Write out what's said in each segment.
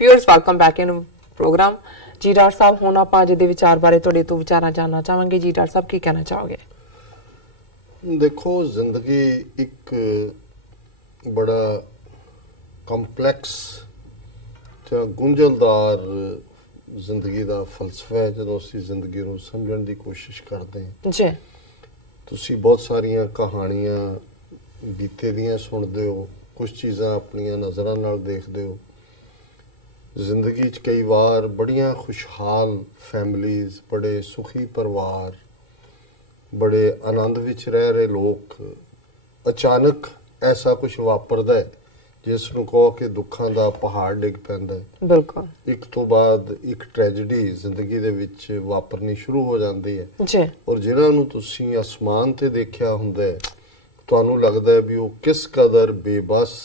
Viewers welcome back in program. जी doctor साहब, हुण आपां अज दे विचार बारे तुहाडे तो विचारां जानना चाहांगे। जी डॉक्टर साहब, की कहना चाहोगे? देखो, जिंदगी एक बड़ा कंपलैक्स ते गुंझलदार जिंदगी का फलसफा है। जो असीं जिंदगी नूं समझण की कोशिश करते हैं जी, तुसीं बहुत सारिया कहानियां बीते दियां सुनते हो, कुछ चीज़ां अपनिया नज़रां नाल देखते हो। जिंदगी च कई बार बड़िया खुशहाल फैमिलीज़, बड़े सुखी परिवार, बड़े आनंद विच रह रहे लोग, अचानक ऐसा कुछ वापरदा है जिसनूं कहो कि दुखां दा पहाड़ डिग पैंदा है। बिल्कुल एक तो बाद एक ट्रैजेडी जिंदगी दे विच वापरनी शुरू हो जाती है जी, और जिन्हां नूं तुसीं आसमान ते देखिया हुंदा है, तुहानूं लगदा है भी वो किस कदर बेबस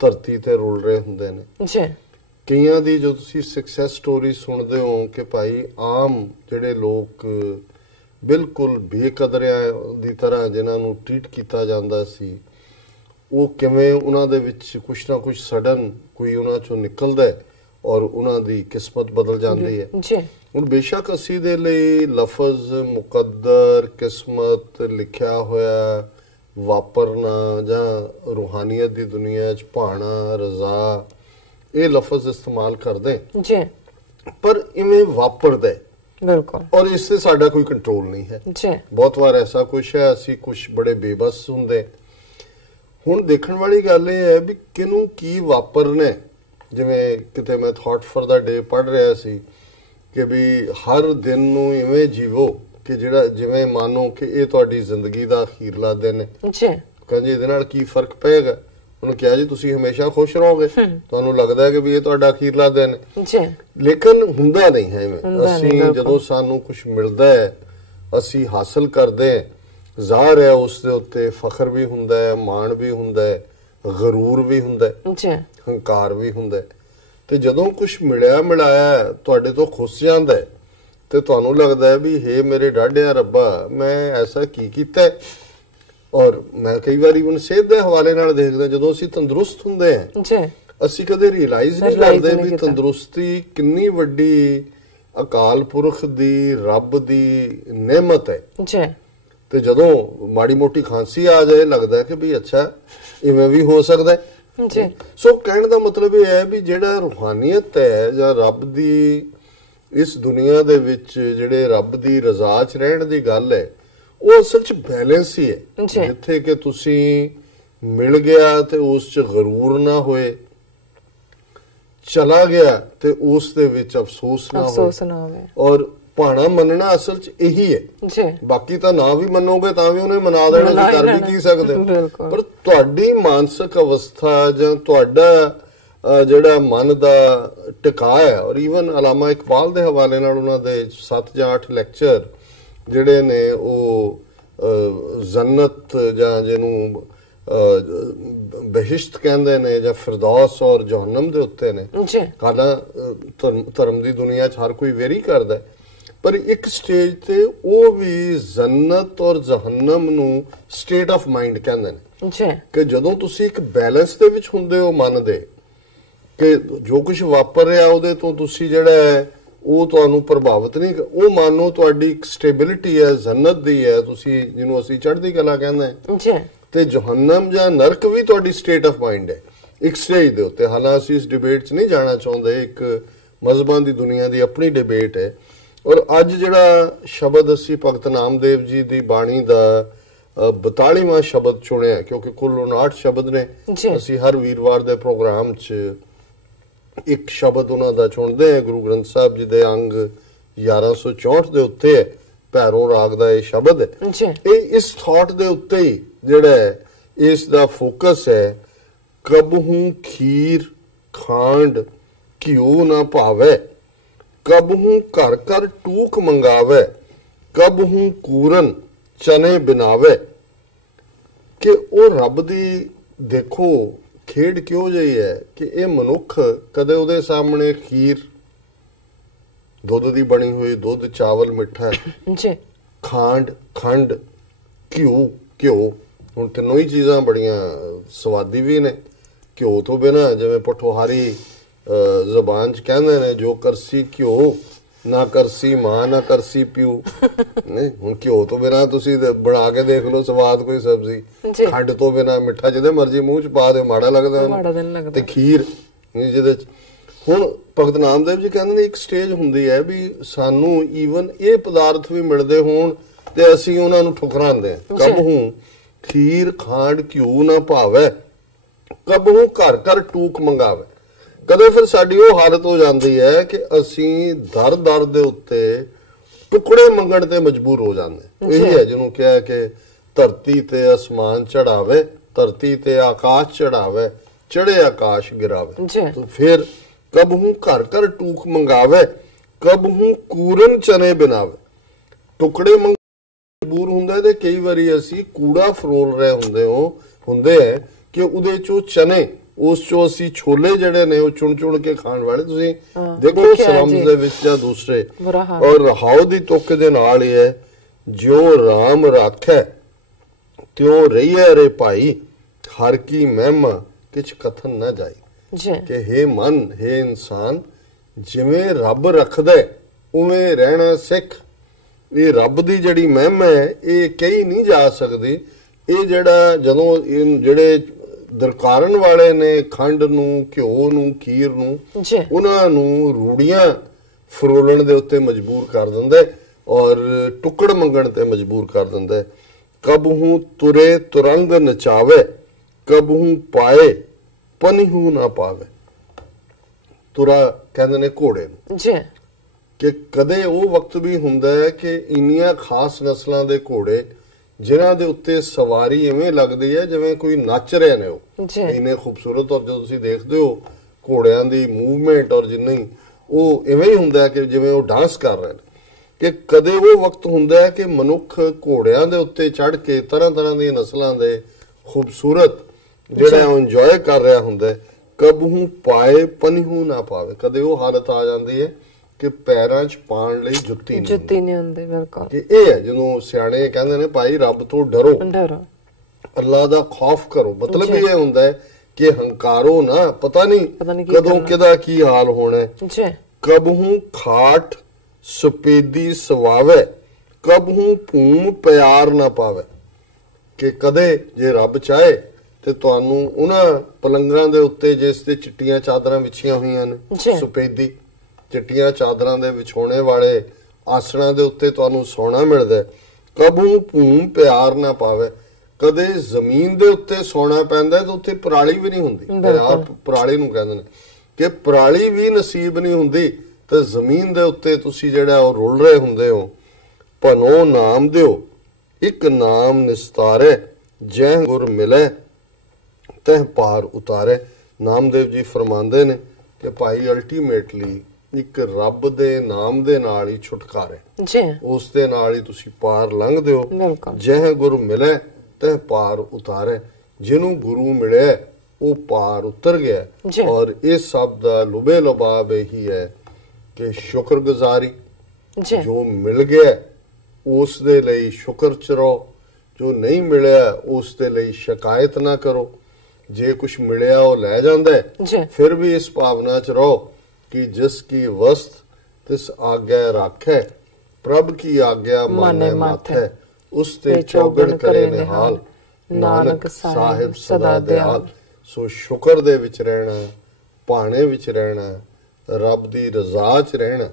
धरती ते रुल रहे हुंदे ने। जी, कईयां दी जो तुसीं सक्सैस स्टोरी सुनदे हो कि भाई आम जिहड़े लोग बिल्कुल बेकदरियां दी तरह जिन्हां नूं ट्रीट कीता जांदा सी, वो किवें उन्हां दे विच कुछ ना कुछ सडन कोई उन्हां चों निकलदा है और उन्हां दी किस्मत बदल जाती है। जी, हुण बेशक असीं दे लई लफज मुकद्दर किस्मत लिखिया होया वापरना जां रूहानियत दी दुनिया च भाना रजा ये लफज इस्तेमाल करदे जी, पर इवें वापरदा है बिल्कुल और इससे साडा कोई कंट्रोल नहीं है। जी, बहुत बार ऐसा कुछ है असीं कुछ बड़े बेबस हुंदे। हुण देखण वाली गल ये है भी किनूं की वापरना है। जिवें किते मैं थॉट फॉर द डे पढ़ रहा सी कि भी हर दिन नूं इवें जीवो कि जिहड़ा जिवें मानो कि ये तुहाडी जिंदगी दा अखीरला दिन है। जी, कहंजे इहदे नाल की फर्क पेगा? उन्होंने कहा जी तुसीं हमेशा खुश रहोगे, तुहानूं लगदा है कि भी ये तुहाडा अखीरला दिन है, जी, लेकिन हुंदा नहीं है इवें। असीं जदों सानूं कुछ मिलदा है, असीं हासिल करदे हैं, ਜ਼ਾਹਰ है उस दे उत्ते फखर भी हुंदा है, माण भी हुंदा है, गरूर भी हुंदा है, जी, हंकार भी हुंदा है। ते जदों कुछ मिलिया मिलाया तुहाडे तो खुस जांदा है ते तुहानूं लगदा है भी हे मेरे डाढिया रब्बा मैं ऐसा की कीता है। और मैं कई बार इवन सेहत के हवाले नाल देखदा जदों असीं तंदुरुस्त हुंदे हैं जी, असीं कदे रियलाइज़ नहीं करदे भी तंदुरुस्ती किन्नी वड्डी अकाल पुरख दी रब दी नेमत है। जी, ते जदों माड़ी मोटी खांसी आ जाए लगदा है कि भी अच्छा इवें भी हो सकदा है। जी, सो कहण दा मतलब ये है भी जिहड़ा रूहानियत है जां रब दी इस दुनिया दे विच जिहड़े रब दी रज़ा च रहण दी गल है वो असल च बैलेंस ही है। जिथे कि तुसीं मिल गया ते उस च गरूर ना होए, चला गया ते उस दे विच अफसोस ना होए। और भाणा मनना असल च यही है जी, बाकी तो ना भी मनोगे तां भी उन्हें मना देना जी कर भी की सकदे हो। पर तुहाडी मानसिक अवस्था जां तुहाडा जिहड़ा मन दा टिका है और ईवन अलामा इकबाल दे हवाले नाल उन्हां दे 7 ਜਾਂ 8 ਲੈਕਚਰ ਜਿਹੜੇ ਨੇ ਉਹ जन्नत ਜਾਂ ਜਿਹਨੂੰ बहिश्त कहंदे ने ਜਾਂ फिरदौस और जहन्नम ਦੇ ਉੱਤੇ ਨੇ। ਹਾਲਾਂ ਧਰਮ ਦੀ ਦੁਨੀਆ 'ਚ ਹਰ ਕੋਈ ਵੇਰੀ ਕਰਦਾ ਹੈ पर एक स्टेज ते वो भी जन्नत और जहन्नम नू स्टेट ऑफ माइंड कहंदे ने कि जदों तुसी एक बैलेंस दे विच हुंदे हो मन दे कि जो कुछ वापर रहा उहदे तो तुसी जिहड़ा है वो तुहानूं प्रभावित नहीं, वो मानो तुहाडी एक स्टेबिलिटी है जन्नत दी है, तुसी जिहनूं असीं चढ़दी कला कहंदे हैं, ते जहन्नम जां नरक भी तुहाडी स्टेट ऑफ माइंड है एक स्टेज दे उत्ते। हालां असीं इस डिबेट च नहीं जाना चाहुंदे, एक मजहबां दी दुनिया दी अपनी डिबेट है। और अज जिहड़ा शब्द असीं भगत नामदेव जी दी बाणी दा 42वां शब्द चुनिया क्योंकि कुल 59 शब्द ने। असीं हर वीरवार दे प्रोग्राम च एक शब्द उन्हां दा चुनदे हैं। गुरु ग्रंथ साहिब जी दे अंग 1164 दे उत्ते है भैरों राग दा ये शब्द है। ये इस थॉट दे उत्ते ही जिहड़ा है इस दा फोकस है, कबहूं खीर खांड घिओ ना भावे, कबहूं घर घर टूक मंगावे, कबहूं कूरन चने बिनावे। कि वो रब दी देखो खेड क्यों जही है कि ये मनुख कदे उहदे सामने खीर दुध दी बनी हुई दुध चावल मिठा खांड खंड घिओ हुण तीनों ही चीज़ां बड़ियां स्वादी भी ने। घिओ तो बिना जिवें पठोहारी ਜ਼ਬਾਨ 'ਚ ਕਹਿੰਦੇ ਨੇ, ਜੋ ਕਰਸੀ ਘਿਓ ਨਾ ਕਰਸੀ ਮਾਂ ਨਾ ਕਰਸੀ ਪਿਓ। ਨਹੀਂ, ਹੁਣ ਘਿਓ ਤੋਂ ਬਿਨਾਂ ਤੁਸੀਂ ਬਣਾ ਕੇ ਦੇਖ ਲਓ ਸਵਾਦ ਕੋਈ ਸਬਜ਼ੀ, ਖੰਡ ਤੋਂ ਬਿਨਾਂ ਮਿੱਠਾ ਜਿਹਦੇ ਮਰਜ਼ੀ ਮੂੰਹ 'ਚ ਪਾ ਦਿਓ ਮਾੜਾ ਲੱਗਦਾ। ਤੇ ਖੀਰ ਜਿਹਦੇ 'ਚ ਹੁਣ ਭਗਤ ਨਾਮਦੇਵ ਜੀ ਕਹਿੰਦੇ ਨੇ ਇੱਕ ਸਟੇਜ ਹੁੰਦੀ ਹੈ ਵੀ ਸਾਨੂੰ ਈਵਨ ਇਹ ਪਦਾਰਥ ਵੀ ਮਿਲਦੇ ਹੋਣ ਤੇ ਅਸੀਂ ਉਹਨਾਂ ਨੂੰ ਠੁਕਰਾਉਂਦੇ ਹਾਂ। ਕਬਹੂ ਖੀਰ ਖਾਂਡ ਘਿਓ ਨਾ ਭਾਵੇ, ਕਬਹੂ ਘਰ ਘਰ ਟੂਕ ਮੰਗਾਵੇ। ਕਦੇ ਫਿਰ ਸਾਡੀ ਉਹ ਹਾਲਤ ਹੋ ਜਾਂਦੀ ਹੈ ਕਿ ਅਸੀਂ ਦਰ ਦਰ ਦੇ ਉੱਤੇ ਟੁਕੜੇ ਮੰਗਣ ਤੇ ਮਜਬੂਰ ਹੋ ਜਾਂਦੇ। ਇਹੀ ਹੈ ਜਿਹਨੂੰ ਕਿਹਾ ਕਿ ਧਰਤੀ ਤੇ ਅਸਮਾਨ ਚੜਾਵੇ, ਧਰਤੀ ਤੇ ਆਕਾਸ਼ ਚੜਾਵੇ, ਚੜੇ ਆਕਾਸ਼ ਗਿਰਾਵੇ। ਤਾਂ ਫਿਰ ਕਬਹੂ ਘਰ ਘਰ ਟੂਕ ਮੰਗਾਵੇ, ਕਬਹੂ ਕੂਰਨ ਚਨੇ ਬਣਾਵੇ। ਟੁਕੜੇ ਮਜਬੂਰ ਹੁੰਦਾ ਤੇ ਕਈ ਵਾਰੀ ਅਸੀਂ ਕੂੜਾ ਫਰੋਲ ਰਹੇ ਹੁੰਦੇ ਹੈ ਕਿ ਉਹਦੇ ਚੋਂ ਚਨੇ, ਉਸ ਚੋਂ ਅਸੀਂ ਛੋਲੇ ਜਿਹੜੇ ਨੇ ਉਹ ਚੁਣ ਚੁਣ ਕੇ ਖਾਣ ਵਾਲੇ। ਤੁਸੀਂ ਦੇਖੋ ਸਲਮਸ ਦੇ ਵਿੱਚ ਜਾਂ ਦੂਸਰੇ, ਔਰ ਰਹਾਉ ਦੀ ਤੁਕ ਦੇ ਨਾਲ ਹੀ ਹੈ, ਜਿਉ ਰਾਮ ਰਾਖੈ ਤਿਉ ਰਹੀਐ ਰੇ ਭਾਈ, ਹਰ ਕੀ ਮਹਿਮਾ ਕਿਛ ਕਥਨ ਨਾ ਜਾਈ। ਕਿ ਹੇ ਮਨ, ਹੇ ਇਨਸਾਨ, ਜਿਵੇਂ ਰੱਬ ਰੱਖਦਾ ਉਵੇਂ ਰਹਿਣਾ ਸਿੱਖ। ਇਹ ਰੱਬ ਦੀ ਜਿਹੜੀ ਮਹਿਮਾ ਹੈ ਇਹ ਕਹੀ ਨਹੀਂ ਜਾ ਸਕਦੀ। ਇਹ ਜਿਹੜਾ ਜਦੋਂ ਜਿਹੜੇ ਦਰਕਾਰਨ ਵਾਲੇ ਨੇ ਖੰਡ ਨੂੰ, ਘਿਓ ਨੂੰ, ਖੀਰ ਨੂੰ, ਉਹਨਾਂ ਨੂੰ ਰੂੜੀਆਂ ਫਰੋਲਣ ਦੇ ਉੱਤੇ ਮਜਬੂਰ ਕਰ ਦਿੰਦਾ ਔਰ ਟੁਕੜ ਮੰਗਣ ਤੇ ਮਜਬੂਰ ਕਰ ਦਿੰਦਾ। ਕਬਹੂ ਤੁਰੇ ਤੁਰੰਗ ਨਚਾਵੇ, ਕਬਹੂ ਪਾਏ ਪਨਿਹੂ ਨਾ ਪਾਵੇ। ਤੁਰਾ ਕਹਿੰਦੇ ਨੇ ਘੋੜੇ ਨੂੰ, ਕਿ ਕਦੇ ਉਹ ਵਕਤ ਵੀ ਹੁੰਦਾ ਹੈ ਕਿ ਇੰਨੀਆਂ ਖਾਸ ਨਸਲਾਂ ਦੇ ਘੋੜੇ ਜਿਨ੍ਹਾਂ ਦੇ ਉੱਤੇ ਸਵਾਰੀ ਇਵੇਂ ਲੱਗਦੀ ਹੈ ਜਿਵੇਂ ਕੋਈ ਨੱਚ ਰਹੇ ਨੇ, ਉਹ ਇੰਨੇ ਖੂਬਸੂਰਤ। ਔਰ ਜਦੋਂ ਤੁਸੀਂ ਦੇਖਦੇ ਹੋ ਘੋੜਿਆਂ ਦੀ ਮੂਵਮੈਂਟ ਔਰ ਜਿੰਨੀ, ਉਹ ਇਵੇਂ ਹੀ ਹੁੰਦਾ ਕਿ ਜਿਵੇਂ ਉਹ ਡਾਂਸ ਕਰ ਰਹੇ ਨੇ। ਕਿ ਕਦੇ ਉਹ ਵਕਤ ਹੁੰਦਾ ਹੈ ਕਿ ਮਨੁੱਖ ਘੋੜਿਆਂ ਦੇ ਉੱਤੇ ਚੜ੍ਹ ਕੇ ਤਰ੍ਹਾਂ ਤਰ੍ਹਾਂ ਦੀਆਂ ਨਸਲਾਂ ਦੇ ਖੂਬਸੂਰਤ ਜਿਹੜਾ ਉਹ ਇੰਜੋਏ ਕਰ ਰਿਹਾ ਹੁੰਦਾ। ਕਬਹੂ ਪਾਏ ਪਨਿਹੂ ਨਾ ਪਾਵੇ। ਕਦੇ ਉਹ ਹਾਲਤ ਆ ਜਾਂਦੀ ਹੈ ਕਿ ਪੈਰਾਂ 'ਚ ਪਾਉਣ ਲਈ ਜੁੱਤੀ ਨਹੀਂ ਹੁੰਦੀ। ਬਿਲਕੁਲ, ਕਿ ਇਹ ਹੈ ਜਦੋਂ ਸਿਆਣੇ ਕਹਿੰਦੇ ਨੇ ਭਾਈ ਰੱਬ ਤੋਂ ਡਰੋ, ਅੱਲਾਹ ਦਾ ਖੌਫ ਕਰੋ। ਮਤਲਬ ਇਹ ਹੁੰਦਾ ਹੈ ਕਿ ਹੰਕਾਰੋ ਨਾ, ਪਤਾ ਨਹੀਂ ਕਦੋਂ ਕਿਹਦਾ ਕੀ ਹਾਲ ਹੋਣਾ। ਕਬਹੂ ਖਾਟ ਸੁਪੇਦੀ ਸਵਾਵੇ, ਕਬਹੂ ਭੂਮ ਪਿਆਰ ਨਾ ਪਾਵੇ। ਕਿ ਕਦੇ ਜੇ ਰੱਬ ਚਾਹੇ ਤੇ ਤੁਹਾਨੂੰ ਉਹਨਾਂ ਪਲੰਗਾਂ ਦੇ ਉੱਤੇ ਜਿਸ ਤੇ ਚਿੱਟੀਆਂ ਚਾਦਰਾਂ ਵਿਛੀਆਂ ਹੋਈਆਂ ਨੇ, ਸੁਪੇਦੀ ਚਿੱਟੀਆਂ ਚਾਦਰਾਂ ਦੇ ਵਿਛਾਉਣੇ ਵਾਲੇ ਆਸਣਾਂ ਦੇ ਉੱਤੇ ਤੁਹਾਨੂੰ ਸੌਣਾ ਮਿਲਦਾ। ਕਬਹੂ ਭੂਮ ਪਿਆਰ ਨਾ ਪਾਵੇ। ਕਦੇ ਜ਼ਮੀਨ ਦੇ ਉੱਤੇ ਸੌਣਾ ਪੈਂਦਾ ਤੇ ਉੱਥੇ ਪਰਾਲੀ ਵੀ ਨਹੀਂ ਹੁੰਦੀ। ਪਿਆਰ ਪਰਾਲੀ ਨੂੰ ਕਹਿੰਦੇ ਨੇ ਕਿ ਪਰਾਲੀ ਵੀ ਨਸੀਬ ਨਹੀਂ ਹੁੰਦੀ ਤੇ ਜ਼ਮੀਨ ਦੇ ਉੱਤੇ ਤੁਸੀਂ ਜਿਹੜਾ ਉਹ ਰੁਲ ਰਹੇ ਹੁੰਦੇ ਹੋ। ਭਨੋ ਨਾਮ ਦਿਓ ਇੱਕ ਨਾਮ ਨਿਸਤਾਰੇ, ਜੈ ਗੁਰ ਮਿਲੇ ਤਹ ਪਾਰ ਉਤਾਰੇ। ਨਾਮਦੇਵ ਜੀ ਫਰਮਾਉਂਦੇ ਨੇ ਕਿ ਭਾਈ ਅਲਟੀਮੇਟਲੀ ਇੱਕ ਰੱਬ ਦੇ ਨਾਮ ਦੇ ਨਾਲ ਹੀ ਛੁਟਕਾਰੇ, ਉਸ ਦੇ ਨਾਲ ਹੀ ਤੁਸੀਂ ਪਾਰ ਲੰਘਦੇ ਹੋ। ਜੈ ਗੁਰੂ ਮਿਲੇ ਤਹ ਪਾਰ ਉਤਾਰੇ। ਜਿਹਨੂੰ ਗੁਰੂ ਮਿਲਿਆ ਉਹ ਪਾਰ ਉਤਰ ਗਿਆ। ਔਰ ਇਸ ਸਭ ਦਾ ਲੁਬੇ ਲਬਾਬ ਇਹੀ ਹੈ ਕਿ ਸ਼ੁਕਰਗੁਜ਼ਾਰੀ। ਜੋ ਮਿਲ ਗਿਆ ਉਸ ਦੇ ਲਈ ਸ਼ੁਕਰ ਚ ਰਹੋ, ਜੋ ਨਹੀਂ ਮਿਲਿਆ ਉਸ ਦੇ ਲਈ ਸ਼ਿਕਾਇਤ ਨਾ ਕਰੋ। ਜੇ ਕੁਛ ਮਿਲਿਆ ਉਹ ਲੈ ਜਾਂਦਾ ਫਿਰ ਵੀ ਇਸ ਭਾਵਨਾ ਚ ਰਹੋ कि जिसकी वस्त तिस आज्ञा राखे, प्रभ की आज्ञा माने माथे, उस ते चौगड़ करे निहाल, नानक साहिब सदा दयाल। सो शुक्र दे विच रहना, भाणे विच रहना, रब दी रजा च रहना,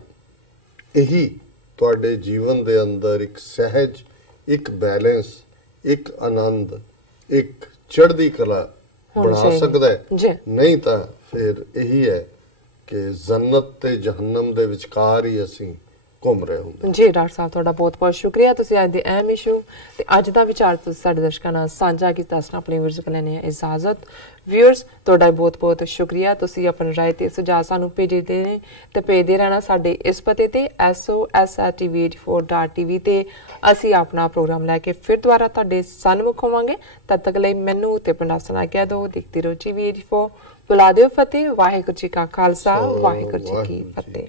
यही तुहाडे जीवन दे अंदर एक सहज, एक बैलेंस, एक आनंद, एक चढ़दी कला बना सकदा है। नहीं तां फिर यही है कि जन्नत ते जहन्नम दे विचकार ही ਅਸੀਂ ਘੁੰਮ ਰਹੇ ਹੁੰਦੇ। ਜੀ ਡਾਕਟਰ ਸਾਹਿਬ, ਤੁਹਾਡਾ ਬਹੁਤ ਬਹੁਤ ਸ਼ੁਕਰੀਆ। ਤੁਸੀਂ ਅੱਜ ਦੇ ਅਹਿਮ ਇਸ਼ੂ ਤੇ ਅੱਜ ਦਾ ਵਿਚਾਰ ਤੁਸੀਂ ਸਾਡੇ ਦਰਸ਼ਕਾਂ ਨਾਲ ਸਾਂਝਾ ਕੀਤਾ। ਆਪਣੇ ਵਿਊਅਰਸ ਕੋਲ ਲੈਣੇ ਇਜਾਜ਼ਤ। ਵਿਊਅਰਸ, ਤੁਹਾਡਾ ਬਹੁਤ ਬਹੁਤ ਸ਼ੁਕਰੀਆ। ਤੁਸੀਂ ਆਪਣੀ ਰਾਏ ਤੇ ਸੁਝਾਅ ਸਾਨੂੰ ਭੇਜਦੇ ਨੇ ਤੇ ਭੇਜਦੇ ਰਹਿਣਾ ਸਾਡੇ ਇਸ ਪਤੇ ਤੇ sos@tv84.tv ਤੇ। ਅਸੀਂ ਆਪਣਾ ਪ੍ਰੋਗਰਾਮ ਲੈ ਕੇ ਫਿਰ ਦੁਬਾਰਾ ਤੁਹਾਡੇ ਸਨਮੁਖ ਹੋਵਾਂਗੇ। ਤਦ ਤੱਕ ਲਈ ਮੈਨੂੰ ਤੇ ਪੰਡਾਸਨ ਆਗਿਆ ਦਿਓ। ਦੇਖਦੇ ਰਹੋ TV84। ਬੁਲਾ ਦਿਓ ਫਤਿਹ। ਵਾਹਿਗੁਰੂ ਜੀ ਕਾ ਖਾਲਸਾ, ਵਾਹਿਗੁਰੂ ਜੀ ਕੀ ਫਤਿਹ।